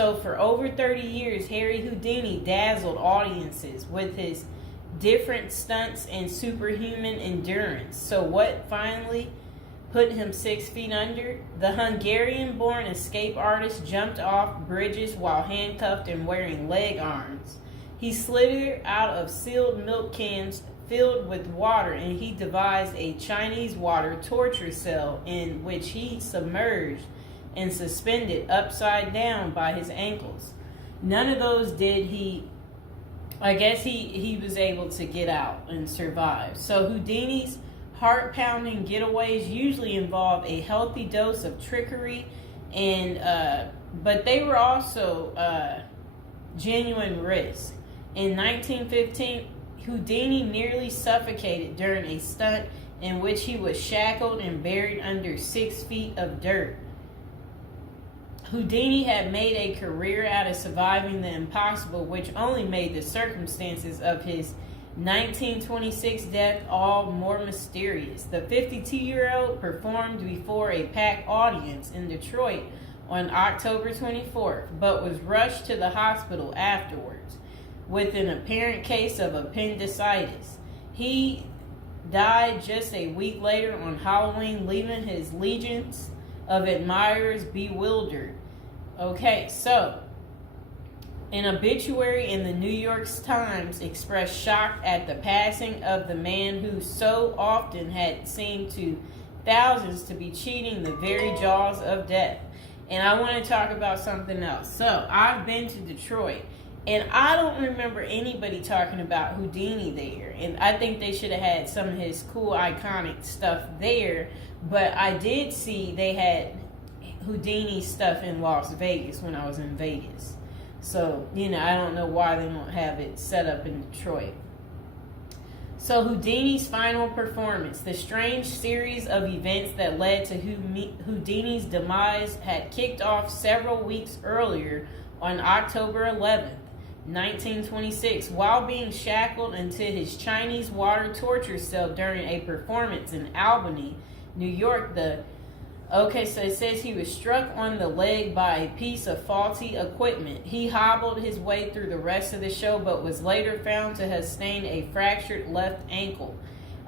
So for over 30 years, Harry Houdini dazzled audiences with his different stunts and superhuman endurance. So what finally put him 6 feet under? The Hungarian-born escape artist jumped off bridges while handcuffed and wearing leg irons. He slithered out of sealed milk cans filled with water, and he devised a Chinese water torture cell in which he submerged and suspended upside down by his ankles. None of those did he. I guess he was able to get out and survive. So Houdini's heart-pounding getaways usually involve a healthy dose of trickery, and but they were also genuine risk. In 1915, Houdini nearly suffocated during a stunt in which he was shackled and buried under 6 feet of dirt. Houdini had made a career out of surviving the impossible, which only made the circumstances of his 1926 death all more mysterious. The 52-year-old performed before a packed audience in Detroit on October 24th, but was rushed to the hospital afterwards with an apparent case of appendicitis. He died just a week later on Halloween, leaving his legions of admirers bewildered. Okay, so an obituary in the New York Times expressed shock at the passing of the man who so often had seemed to thousands to be cheating the very jaws of death. And I want to talk about something else. So I've been to Detroit, and I don't remember anybody talking about Houdini there. And I think they should have had some of his cool, iconic stuff there. But I did see they had Houdini stuff in Las Vegas when I was in Vegas. So, I don't know why they don't have it set up in Detroit. So Houdini's final performance, the strange series of events that led to Houdini's demise, had kicked off several weeks earlier on October 11th. 1926, while being shackled into his Chinese water torture cell during a performance in Albany, New York. So it says he was struck on the leg by a piece of faulty equipment. He hobbled his way through the rest of the show, but was later found to have sustained a fractured left ankle.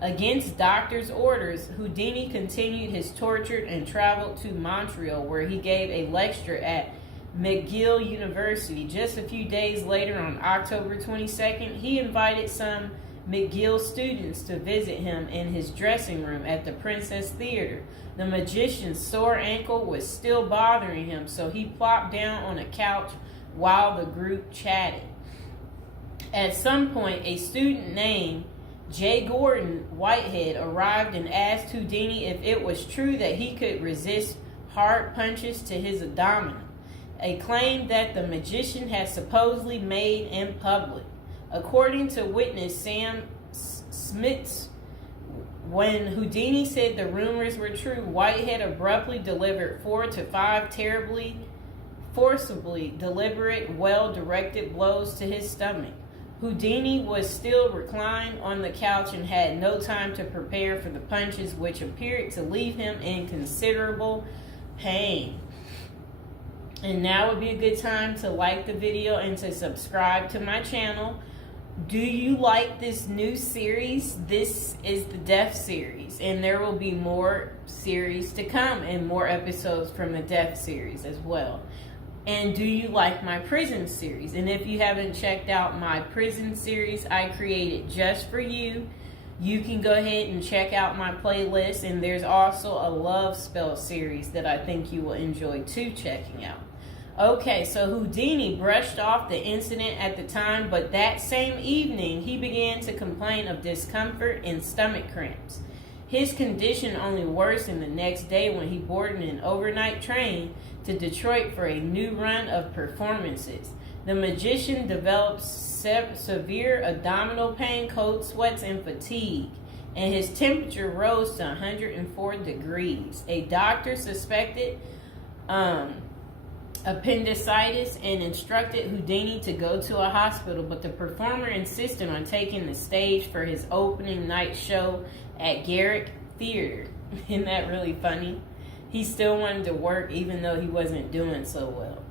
Against doctors' orders, Houdini continued his torture and traveled to Montreal, where he gave a lecture at McGill University. Just a few days later, on October 22nd, he invited some McGill students to visit him in his dressing room at the Princess Theater. The magician's sore ankle was still bothering him, so he plopped down on a couch while the group chatted. At some point, a student named J. Gordon Whitehead arrived and asked Houdini if it was true that he could resist hard punches to his abdomen, a claim that the magician had supposedly made in public. According to witness Sam Smits, when Houdini said the rumors were true, Whitehead abruptly delivered 4 to 5 terribly, forcibly deliberate, well-directed blows to his stomach. Houdini was still reclined on the couch and had no time to prepare for the punches, which appeared to leave him in considerable pain. And now would be a good time to like the video and to subscribe to my channel. Do you like this new series? This is the Death series, and there will be more series to come and more episodes from the Death series as well. And do you like my prison series? And if you haven't checked out my prison series I created just for you, you can go ahead and check out my playlist. And there's also a love spell series that I think you will enjoy too checking out. Okay, so Houdini brushed off the incident at the time, but that same evening he began to complain of discomfort and stomach cramps. His condition only worsened the next day when he boarded an overnight train to Detroit for a new run of performances. The magician developed severe abdominal pain, cold sweats, and fatigue, and his temperature rose to 104 degrees. A doctor suspected appendicitis and instructed Houdini to go to a hospital, but the performer insisted on taking the stage for his opening night show at Garrick Theater. Isn't that really funny? He still wanted to work even though he wasn't doing so well.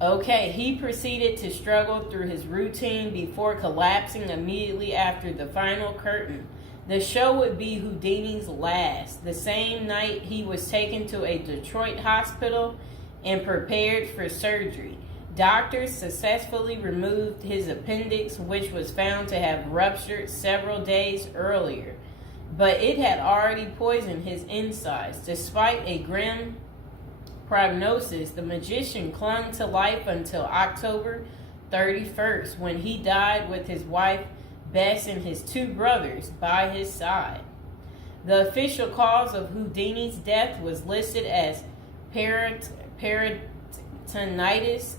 Okay, he proceeded to struggle through his routine before collapsing immediately after the final curtain. The show would be Houdini's last. The same night, he was taken to a Detroit hospital and prepared for surgery. Doctors successfully removed his appendix, which was found to have ruptured several days earlier, but it had already poisoned his insides. Despite a grim prognosis, the magician clung to life until October 31st, when he died with his wife Bess and his two brothers by his side. The official cause of Houdini's death was listed as peritonitis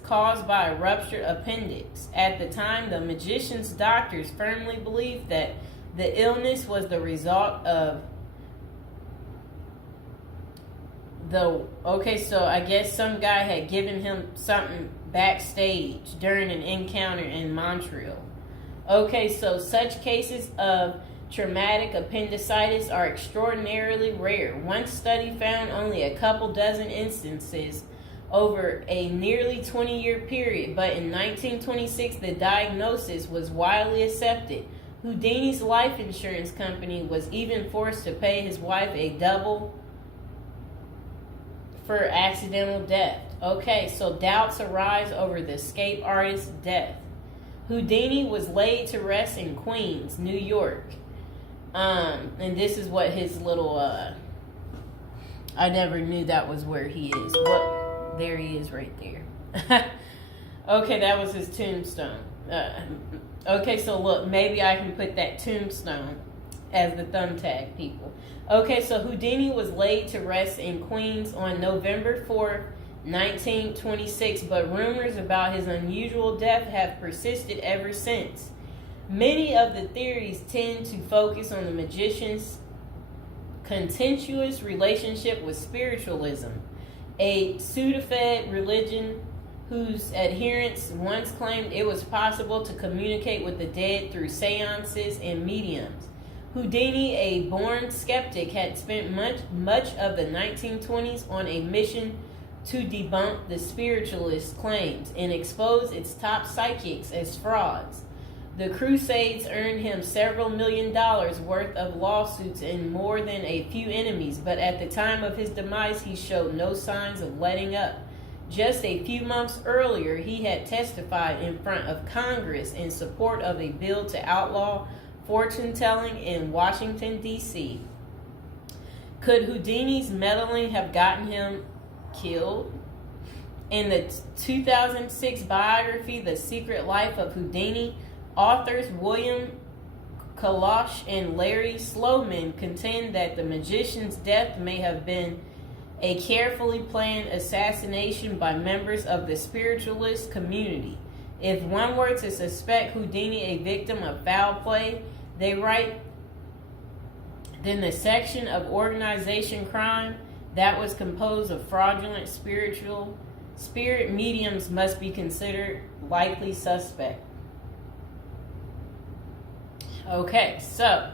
caused by a ruptured appendix. At the time, the magician's doctors firmly believed that the illness was the result of so I guess some guy had given him something backstage during an encounter in Montreal. Okay, so such cases of traumatic appendicitis are extraordinarily rare. One study found only a couple dozen instances over a nearly 20-year period, but in 1926 the diagnosis was widely accepted. Houdini's life insurance company was even forced to pay his wife a double for accidental death. Okay, so doubts arise over the escape artist's death. Houdini was laid to rest in Queens, New York. And this is what his little, I never knew that was where he is. There he is right there. Okay, that was his tombstone. Okay, so look, maybe I can put that tombstone as the thumbtack, people. Okay, so Houdini was laid to rest in Queens on November 4th, 1926, but rumors about his unusual death have persisted ever since. Many of the theories tend to focus on the magician's contentious relationship with spiritualism, a pseudo-fed religion whose adherents once claimed it was possible to communicate with the dead through seances and mediums. Houdini, a born skeptic, had spent much of the 1920s on a mission to debunk the spiritualist claims and expose its top psychics as frauds. The Crusades earned him several $1 million worth of lawsuits and more than a few enemies, but at the time of his demise, he showed no signs of letting up. Just a few months earlier, he had testified in front of Congress in support of a bill to outlaw fortune-telling in Washington, D.C. Could Houdini's meddling have gotten him killed? In the 2006 biography, The Secret Life of Houdini, authors William Kalash and Larry Sloman contend that the magician's death may have been a carefully planned assassination by members of the spiritualist community. If one were to suspect Houdini a victim of foul play, they write, then the section of organization crime that was composed of fraudulent spirit mediums must be considered likely suspect. Okay, so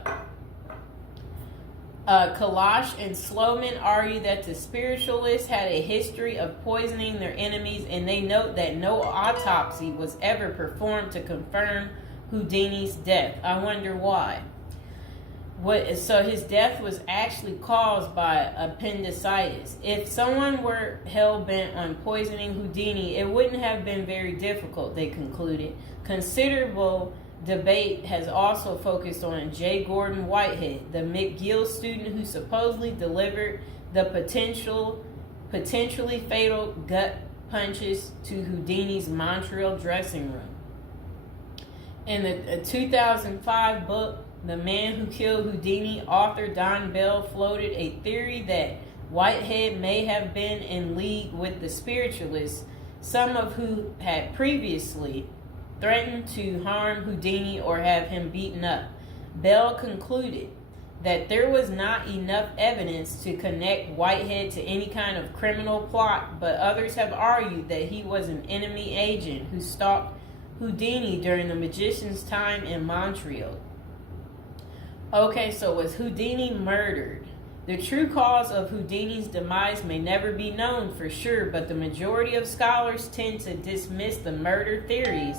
Kalash and Sloman argue that the spiritualists had a history of poisoning their enemies, and they note that no autopsy was ever performed to confirm Houdini's death. I wonder why. So his death was actually caused by appendicitis. If someone were hell-bent on poisoning Houdini, it wouldn't have been very difficult, they concluded. Considerable debate has also focused on J. Gordon Whitehead, the McGill student who supposedly delivered the potentially fatal gut punches to Houdini's Montreal dressing room. In the 2005 book, The Man Who Killed Houdini, author Don Bell floated a theory that Whitehead may have been in league with the spiritualists, some of who had previously threatened to harm Houdini or have him beaten up. Bell concluded that there was not enough evidence to connect Whitehead to any kind of criminal plot, but others have argued that he was an enemy agent who stalked Houdini during the magician's time in Montreal. Okay, so was Houdini murdered? The true cause of Houdini's demise may never be known for sure, but the majority of scholars tend to dismiss the murder theories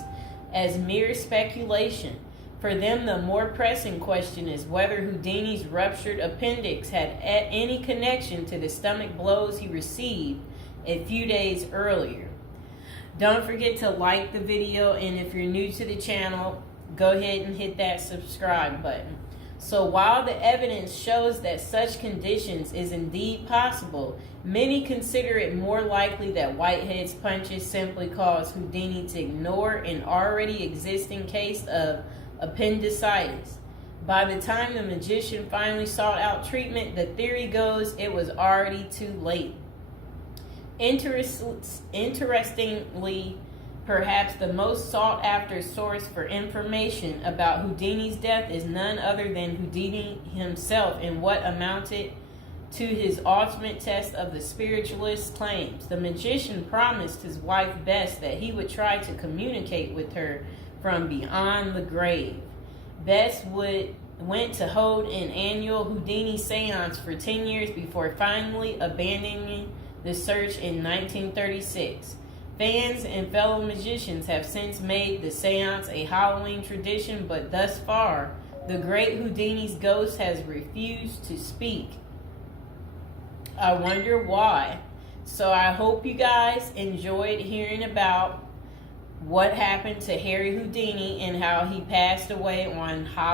as mere speculation. For them, the more pressing question is whether Houdini's ruptured appendix had any connection to the stomach blows he received a few days earlier. Don't forget to like the video, and if you're new to the channel, go ahead and hit that subscribe button. So while the evidence shows that such conditions is indeed possible, many consider it more likely that Whitehead's punches simply caused Houdini to ignore an already existing case of appendicitis. By the time the magician finally sought out treatment, the theory goes it was already too late. Interestingly, perhaps the most sought after source for information about Houdini's death is none other than Houdini himself in what amounted to his ultimate test of the spiritualist's claims. The magician promised his wife Bess that he would try to communicate with her from beyond the grave. Bess went to hold an annual Houdini seance for 10 years before finally abandoning the search in 1936. Fans and fellow magicians have since made the seance a Halloween tradition, but thus far, the great Houdini's ghost has refused to speak. I wonder why. So I hope you guys enjoyed hearing about what happened to Harry Houdini and how he passed away on Halloween.